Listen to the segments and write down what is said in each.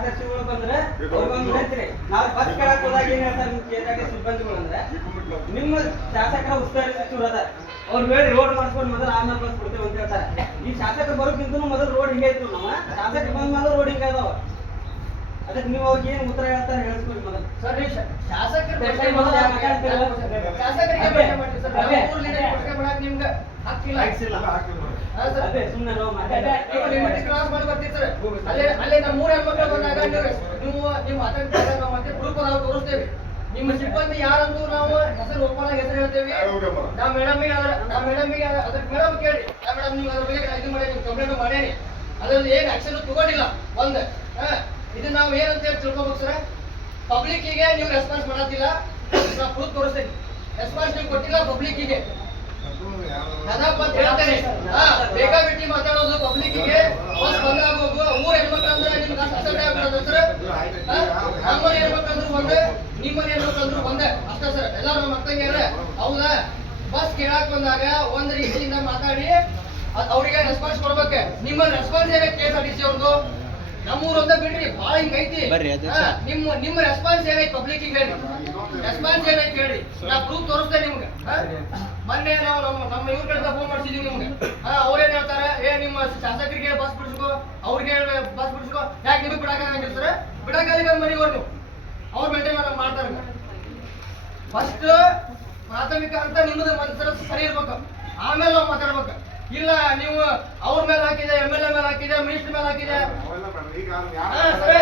ಕಾರ್ಯದರ್ಶಿಗಳು ಬಂದ್ರೆ ನಾವು ಬಸ್ ಕೇಳಕ್ ಹೋದಾಗ ಏನ್ ಹೇಳ್ತಾರೆ ನಿಮ್ ಕೇಂದ್ರ ಸಿಬ್ಬಂದಿಗಳು ಅಂದ್ರೆ ನಿಮ್ಮ ಶಾಸಕರ ಉಸ್ತುವಾರಿ ಸಚಿವರು ಅದ ಅವ್ರ ಹೇಳಿ ರೋಡ್ ಮಾಡ್ಕೊಂಡು ಮೊದಲು ಆಮೇಲೆ ಬಸ್ ಕೊಡ್ತೇವೆ ಅಂತ ಹೇಳ್ತಾರೆ. ಈ ಶಾಸಕರು ಬರೋಕ್ಕಿಂತ ಮೊದಲು ರೋಡ್ ಹಿಂಗೆ ಇತ್ತು ನಮ್ಮ. ಶಾಸಕರು ಬಂದ ಮೇಲೆ ರೋಡ್ ಹಿಂಗೆ ಅದಾವ. ಅದಕ್ಕೆ ನೀವು ಅವ್ರಿಗೆ ಏನು ಉತ್ತರ ಹೇಳ್ತಾರೆ ಹೇಳಿಸ್ಕೊಳ್ಳಿ ಮೊದಲು. ಸರ್ ಶಾಸಕರು? ಶಾಸಕರಿಗೆ. ನಮ್ಮ ನಿಮ್ಗೆ ಹಕ್ಕಿಲ್ಲ. ಹಾ, ಅದೇ ಸುಮ್ಮನೆ ನಾವು ಕ್ರಾಸ್ ಮಾಡಿ ಬರ್ತೀವಿ ಸರ್. ಅಲ್ಲೇ ಅಲ್ಲೇ ನಮ್ಮ ಮೂರ್ ಹೆಣ್ಮಕ್ಳು ಬಂದಾಗ ನೀವು ನೀವು ಮಾತಾಡ್ತಾರೆ ನಾವು ಮತ್ತೆ ನಾವು ತೋರಿಸ್ತೇವೆ. ನಿಮ್ಮ ಸಿಬ್ಬಂದಿ ಯಾರಂತೂ ನಾವು ಹೆಸರು ಓಪನ್ ಆಗಿ ಹೆಸರು ಹೇಳ್ತೇವೆ. ನಮ್ಮ ಮೇಡಮ್ ನಮ್ಮ ಮೇಡಮ್ ಅದ್ರ ಮೇಡಮ್ ಕೇಳಿ. ನಮ್ಮ ಮೇಡಮ್ ನೀವು ಅದ್ರ ಬಗ್ಗೆ ಇದು ಮಾಡಿ ನೀವು ಕಂಪ್ಲೇಂಟ್ ಮಾಡೇನಿ ಅದ್ರಲ್ಲಿ ಏನು ಆಕ್ಷನ್ ತಗೊಂಡಿಲ್ಲ. ಒಂದ್ ಹಾ, ಇದು ನಾವು ಏನಂತ ಹೇಳಿ ತಿಳ್ಕೊಬೇಕು ಸರ್? ಪಬ್ಲಿಕ್ಕಿಗೆ ನೀವು ರೆಸ್ಪಾನ್ಸ್ ಮಾಡೋದಿಲ್ಲ ನಾವು ಪ್ರೂಫ್ ತೋರಿಸ್ತೇನೆ. ರೆಸ್ಪಾನ್ಸ್ ನೀವು ಕೊಟ್ಟಿಲ್ಲ ಪಬ್ಲಿಕ್ಕಿಗೆ ಬೇಕಾಬಿಟ್ಟಿ ಮಾತಾಡೋದು ಪಬ್ಲಿಕ್ಕಿಗೆ ಬಸ್ ಬಂದ್ ಆಗೋದು ಊರ್ ಹೆಣ್ಮಕ್ಳು ಅಂದ್ರೆ ನಿಮ್ಗೆ ಅಷ್ಟೇ ಆಗ್ಬಿಡೋದು ಸರ್. ನಮ್ಮನೆ ಹೆಣ್ಮಕ್ಳಂದ್ರು ಒಂದೇ ನಿಮ್ಮನೆ ಹೆಣ್ಮಕ್ಳಂದ್ರು ಒಂದೇ ಅಷ್ಟೇ ಸರ್. ಎಲ್ಲರೂ ನಮ್ಮ ಅಕ್ಕಂಗೆ ಹೌದಾ? ಬಸ್ ಕೇಳಕ್ ಬಂದಾಗ ಒಂದ್ ರೀತಿಯಿಂದ ಮಾತಾಡಿ ಅವ್ರಿಗೆ ರೆಸ್ಪಾನ್ಸ್ ಕೊಡ್ಬೇಕು. ನಿಮ್ಮ ರೆಸ್ಪಾನ್ಸ್ ಏನೇ K S R T C ಅವ್ರದ್ದು ನಮ್ಮೂರ್ ಒಂದೇ ಬಿಡ್ರಿ ಬಾಳ ಹಿಂಗ್ ಐತಿ. ಹಾ, ನಿಮ್ಮ ನಿಮ್ಮ ರೆಸ್ಪಾನ್ಸ್ ಏನೈತಿ ಪಬ್ಲಿಕ್ ಹೇಳಿ ರೆಸ್ಪಾನ್ಸ್ ಏನೈತಿ ಹೇಳಿ ನಾ ಪ್ರೂಫ್ ತೋರಿಸ್ತೇನೆ ನಿಮ್ಗೆ? ಮೊನ್ನೆ ನಾವು ನಮ್ಮ ನಮ್ಮ ಇವ್ರ ಕಡೆ ಫೋನ್ ಮಾಡ್ಸಿದೀವಿ ನಿಮ್ಗೆ. ಅವ್ರೇನ್ ಹೇಳ್ತಾರೆ? ಏ ನಿಮ್ಮ ಶಾಸಕರಿಗೆ ಬಸ್ ಬಿಡಿಸ್ಕೋ ಅವ್ರಿಗೆ ಬಸ್ ಬಿಡಿಸ್ಕೋ. ಯಾಕೆ ನಿಮಗೆ ಬಿಡಕ್ಕಾಗಂಗಿಲ್ಲ ಸರ್ ಬಿಡಕ್ಕಾಗಿಲ್ಲ ಮನೆಯವ್ರು ನೀವು. ಅವ್ರ ಮೇಂಟೈನ್ ಮಾಡ್ತಾರೆ ಫಸ್ಟ್ ಪ್ರಾಥಮಿಕ ಅಂತ ನಿಮ್ಮದು ಮನಸ್ಸರ ಸರಿ ಇರ್ಬೇಕು. ಆಮೇಲೆ ನಾವು ಮಾತಾಡ್ಬೇಕು. ಇಲ್ಲ ನೀವು ಅವ್ರ ಮೇಲೆ ಹಾಕಿದ ಎಂ ಎಲ್ ಎ ಮೇಲೆ ಹಾಕಿದೆ ಮಿನಿಸ್ಟರ್ ಮೇಲೆ ಹಾಕಿದೆ ಹಾ, ಸರಿ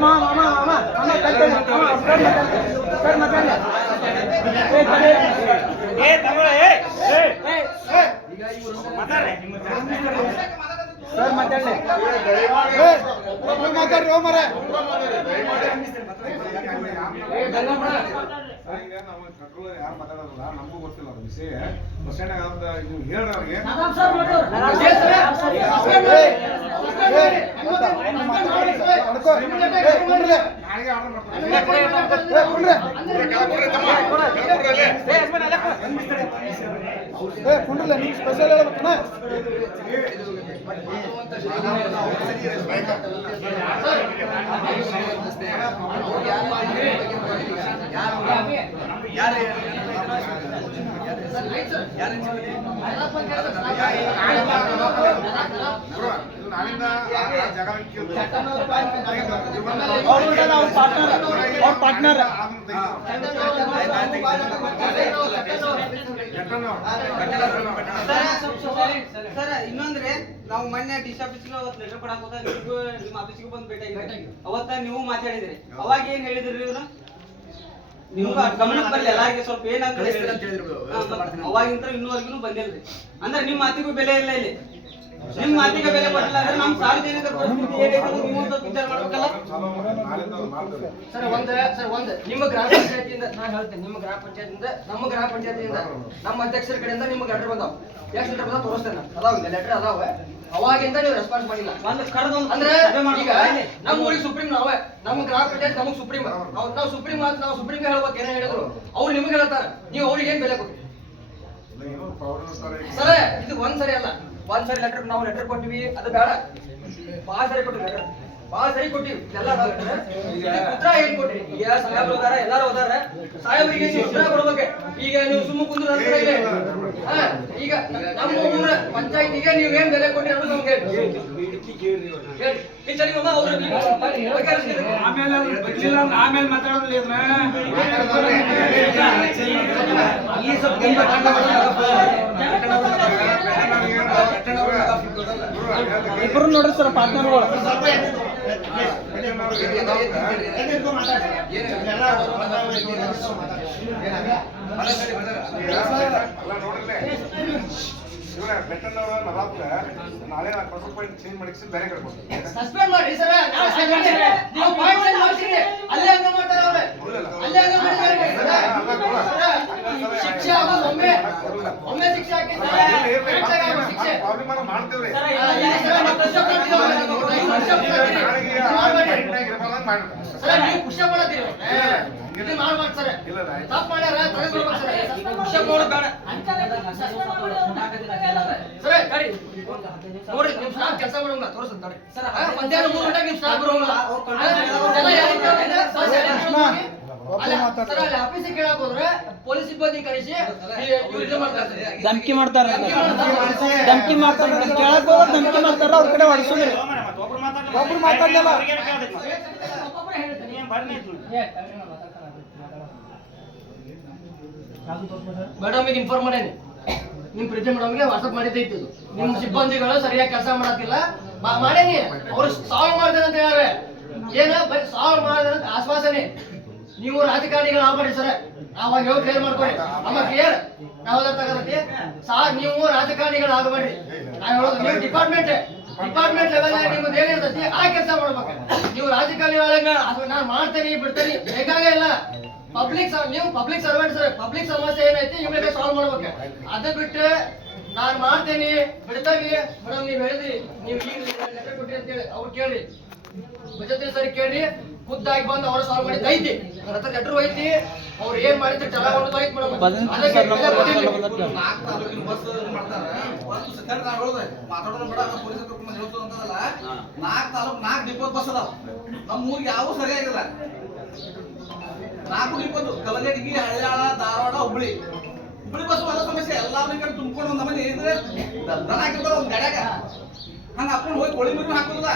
ಮಾಮ ಬೇಡ ನೀವು ಮಾತಾಡ್ರಿ. ಮರ ಯಾರು ಮಾತಾಡೋದಿಲ್ಲ ನಮಗೂ ಗೊತ್ತಿಲ್ಲ ಅದು ವಿಷಯ. ಬಸ್ ಸ್ಟ್ಯಾಂಡ್ ನೀವು ಹೇಳ್ರಿ ಅವ್ರಿಗೆ ನಾಳೆಗೆ ಆರ್ಡರ್ ಮಾಡ್ತಾರೆ ಏ ಕುಂಡ್ರಲ್ಲ ನೀವು ಸ್ಪೆಷಲ್ ಯಾರು ಯಾರು ನಾವಿಂದ ಜಾಗ ಪಾರ್ಟ್ನರ್ ಸರ್ ಇನ್ನೊಂದ್ರೆ ನಾವು ಮೊನ್ನೆ ಡಿಸ್ ಆಫೀಸ್ಗೆ ಅವತ್ತು ಲೆಟರ್ ಕೊಡಕ್ ಹೋದಾಗ ನಿಮ್ಗೂ ನಿಮ್ಮ ಆಫೀಸ್ಗೂ ಬಂದು ಭೇಟಿಯಾಗಿದ್ರಿ ಅವತ್ತ ನೀವು ಮಾತಾಡಿದ್ರಿ. ಅವಾಗ ಏನ್ ಹೇಳಿದ್ರಿ ಇವ್ರು? ನೀವು ಗಮನಕ್ಕೆ ಬರ್ಲಿ ಎಲ್ಲಾರಿಗೆ ಸ್ವಲ್ಪ ಏನಾಗ್ತದೆ ಕಳಿಸ್ತೀರ ಅಂತ ಹೇಳಿದ್ರು, ವ್ಯವಸ್ಥೆ ಮಾಡ್ತೀನಿ. ಅವಾಗಿಂತ ಇನ್ನೂವರೆಗೂ ಬಂದಿಲ್ರಿ. ಅಂದ್ರೆ ನಿಮ್ಮ ಮಾತಿಗೂ ಬೆಲೆ ಇಲ್ಲ ಇಲ್ಲಿ. ನಿಮ್ ಮಾತಿಗೆ ಬೆಲೆ ಕೊಟ್ಟಿಲ್ಲ ಅಂದ್ರೆ ನಮ್ಮ ಸಾರ್ವಜನಿಕರ ಪರಿಸ್ಥಿತಿ ಏನೈತೆ ಅನ್ನೋದು ನೀವು ಒಂದ್ ಸ್ವಲ್ಪ ವಿಚಾರ ಮಾಡ್ಬೇಕಲ್ಲ? ಸರ್ ಒಂದ್ ಸರ್ ಒಂದ್. ನಿಮ್ಮ ಗ್ರಾಮ ಪಂಚಾಯತಿಯಿಂದ ನಾ ಹೇಳ್ತೇನೆ ನಿಮ್ಮ ಗ್ರಾಮ ಪಂಚಾಯತಿಯಿಂದ ನಮ್ಮ ಗ್ರಾಮ ಪಂಚಾಯತಿಯಿಂದ ನಮ್ಮ ಅಧ್ಯಕ್ಷರ ಕಡೆಯಿಂದ ನಿಮ್ಗೆ ಲೆಟರ್ ಬಂದಾವ. ಎಷ್ಟು ಲೆಟರ್ ಬಂದಾವ ತೋರಿಸ್ತೇನೆ. ಅದಾವ ಲೆಟರ್ ಅದಾವ. ಅವಾಗಿಂದ ನೀವು ರೆಸ್ಪಾನ್ಸ್ ಮಾಡಿಲ್ಲ. ಅಂದ್ರೆ ಈಗ ನಮ್ಮ ಊರಿಗೆ ಸುಪ್ರೀಂ ನಾವೇ. ನಮ್ಮ ಗ್ರಾಮ ಪಂಚಾಯತ್ ನಮಗ್ ಸುಪ್ರೀಂ. ನಾವು ನಾವು ಸುಪ್ರೀಂ ಅಂತ ನಾವು ಸುಪ್ರೀಂ ಹೇಳ್ಬೇಕು ಏನ ಹೇಳಿದ್ರು. ಅವ್ರು ನಿಮ್ಗೆ ಹೇಳ್ತಾರೆ. ನೀವು ಅವ್ರಿಗೆ ಏನ್ ಬೆಲೆ ಸರ್. ಸರ ಇದು ಒಂದ್ ಸರಿ ಅಲ್ಲ. ಒಂದ್ ಸರಿ ಲೆಟರ್ ನಾವು ಲೆಟರ್ ಕೊಟ್ಟಿವಿ. ಅದು ಬೇಡ. ಬಾಳ ಸರಿ ಕೊಟ್ಟಿವಿ ಲೆಟರ್ ಬಾಳ ಸರಿ ಕೊಟ್ಟಿವಿ. ಎಲ್ಲ ಉತ್ತರ ಏನ್ ಕೊಟ್ರಿ ಈಗ ಸಾಹೇಬ್ರು ಹೋದಾರ ಎಲ್ಲಾರು ಹೋದಾರ ಸಾಹೇಬ್ರಿಗೆ ನೀವು ಉತ್ತರ ಕೊಡ್ಬೇಕು. ಈಗ ನೀವು ಸುಮ್ಮ ಕುಂದ್ರ ನಂತರ ಇದೆ ಈಗ ನಮ್ಮ ಊರ ಪಂಚಾಯತಿಗೆ ನೀವು ಏನ್ ಬೆಲೆ ಕೊಟ್ಟಿ ಅನ್ನೋದು ನಮ್ಗೆ ಆಮೇಲೆ ಮಾತಾಡೋದಿಲ್ಲ ಇದ್ರ ಇಬ್ರು ನೋಡ್ರಿ ಸರ್ ಪಾರ್ಟ್ನರ್ಗಳು. ನೋಡ್ರಿ ನವಾಬ್ಗ ನಾಳೆ ನಾ ಕಸು ಪಾಯಿಂಟ್ ಚೇಂಜ್ ಮಾಡಿಸಿ ಬೇರೆ ಕಡೆ ಸಸ್ಪೆಂಡ್ ಮಾಡಿ ಸರ್ ಅಲ್ಲೇ ಹಂಗ ಮಾಡ್ತಾರೆ ಅಲ್ಲೇ ಹಂಗ ಸರ್, ಶಿಕ್ಷೆ ಆಗೋದು ಒಮ್ಮೆ ಶಿಕ್ಷೆ ಹಾಕಿ ಮಾಡ್ತೀವ್ರಿ. ನೀವು. ನೀವು ನೀವು ಕೆಲಸ ಮಾಡೋಂಗಿಲ್ಲ, ತೋರಿಸ್ತಾರೆ ಮಧ್ಯಾಹ್ನ ಮೂರು ಗಂಟೆಗೆ ನಿಮ್ ಸ್ಟಾಫ್ ಬರೋಂಗಿಲ್ಲ. ಪೊಲೀಸ್ ಸಿಬ್ಬಂದಿ ಮಾಡ್ತಾರೆ ಸರ್. ಧಮ್ಕಿ ಮಾಡ್ತಾರೆ. ಧಮ್ಕಿ ಮಾಡ್ತಾರೆ. ಮಾಡ್ತಾರೆ. ಕೇಳಕ್ ಹೋದ್ರೆ ಧಮಕಿ ಮಾಡ್ತಾರ ಅವ್ರ ಕಡೆ ಹೊಡ್ಸೋದ್ರಿ ಒಬ್ರು. ಮೇಡಮ್ಗೆ ಇನ್ಫಾರ್ಮ್ ಮಾಡೇನಿ. ನಿಮ್ ಪ್ರೀತಿ ಮೇಡಮ್ಗೆ ವಾಟ್ಸಪ್ ಮಾಡಿದ್ದೈತಿ ಇದು. ನಿಮ್ ಸಿಬ್ಬಂದಿಗಳು ಸರಿಯಾಗಿ ಕೆಲಸ ಮಾಡತ್ತಿಲ್ಲ. ಮಾ- ಮಾಡೇನಿ. ಅವ್ರು ಸಾಲ್ವ್ ಮಾಡ್ತಾರೆ ಅಂತ ಹೇಳ್ಯಾರ. ಏನ? ಬರೀ ಸಾಲ್ವ್ ಮಾಡಿದ್ರೆ ಅಂತ ಆಶ್ವಾಸನೆ. ನೀವು ರಾಜಕಾರಣಿಗಳು ಆಗ್ಬೇಡಿ ಸರ್. ಅವಾಗ ಹೇಳಿ ಕ್ಲಿಯರ್ ಮಾಡ್ಕೊಳ್ಳಿ ಅಮ್ಮ ಕ್ಲಿಯರ್ ನಾವು ತಗದತಿ ಸಾ ನೀವು ರಾಜಕಾರಣಿಗಳು ಆಗಬೇಡ್ರಿ. ನಾ ಹೇಳೋದು ನೀವು ಡಿಪಾರ್ಟ್ಮೆಂಟ್ ಡಿಪಾರ್ಟ್ಮೆಂಟ್ ಲೆವೆಲ್ ನಿಮ್ದು ಏನಿರ್ತೈತಿ, ಆ ಕೆಲಸ ಮಾಡ್ಬೇಕು. ನೀವು ರಾಜಕಾರಣಿ ಒಳಗ ನಾನು ಮಾಡ್ತೇನೆ, ಬಿಡ್ತೇನೆ, ಬೇಕಾಗೇ ಇಲ್ಲ. ಪಬ್ಲಿಕ್ ನೀವು ಪಬ್ಲಿಕ್ ಸರ್ವೆಂಟ್ ಸರ್. ಪಬ್ಲಿಕ್ ಸಮಸ್ಯೆ ಏನೈತಿ ಇವ್ರಿಗೆ ಸಾಲ್ವ್ ಮಾಡ್ಬೇಕು. ಅದ ಬಿಟ್ಟು ನಾನು ಮಾಡ್ತೇನೆ ಬಿಡ್ತೇನೆ ಮೇಡಮ್, ನೀವು ಹೇಳಿದ್ರಿ. ನೀವು ಈಗ ಲೆಟರ್ ಕೊಟ್ಟಿ ಅಂತ ಹೇಳಿ ಅವ್ರು ಕೇಳಿ ಬಜೆಟ್ ಸರ್ ಕೇಳ್ರಿ. ಖುದ್ದಾಗಿ ಬಂದು ಅವರು ಸಾಲ್ವ್ ಮಾಡಿದ್ದು ಐತಿ. ಹತ್ರ ಲೆಟರ್ ಐತಿ ಅವ್ರು ಏನ್ ಮಾಡಿದ್ರು ಚಲ ಹೊಡೆದು ಐತಿ ನಾಲ್ಕು ತಾಲೂಕು ನಾಲ್ಕು ಡಿಪೋ ಬಸ್ ಅದಾವ. ನಮ್ಮ ಊರಿಗೆ ಯಾವ ಸರಿಯಾಗಿಲ್ಲ. ನಾಲ್ಕು ಡಿಪೋದು ಕಲಗಡಿಗಿ ಹಳ್ಯಾಳ ಧಾರವಾಡ ಹುಬ್ಳಿ. ಹುಬ್ಳಿ ಬಸ್ ಬರೋ ಸಮಸ್ಯೆ ಎಲ್ಲಾರು ಕಡೆ ತುಂಬ್ಕೊಂಡು ಒಂದ್ ಮನೆ ಇದ್ರೆ ದನ ಹಾಕಿರ್ತಾರ ಒಂದ್ ಗಡ್ಯಾಗ. ಹಂಗ ಹಾಕೊಂಡು ಹೋಗಿ ಕೋಳಿ ಮೀನು ಹಾಕೋದಿಲ್ಲ.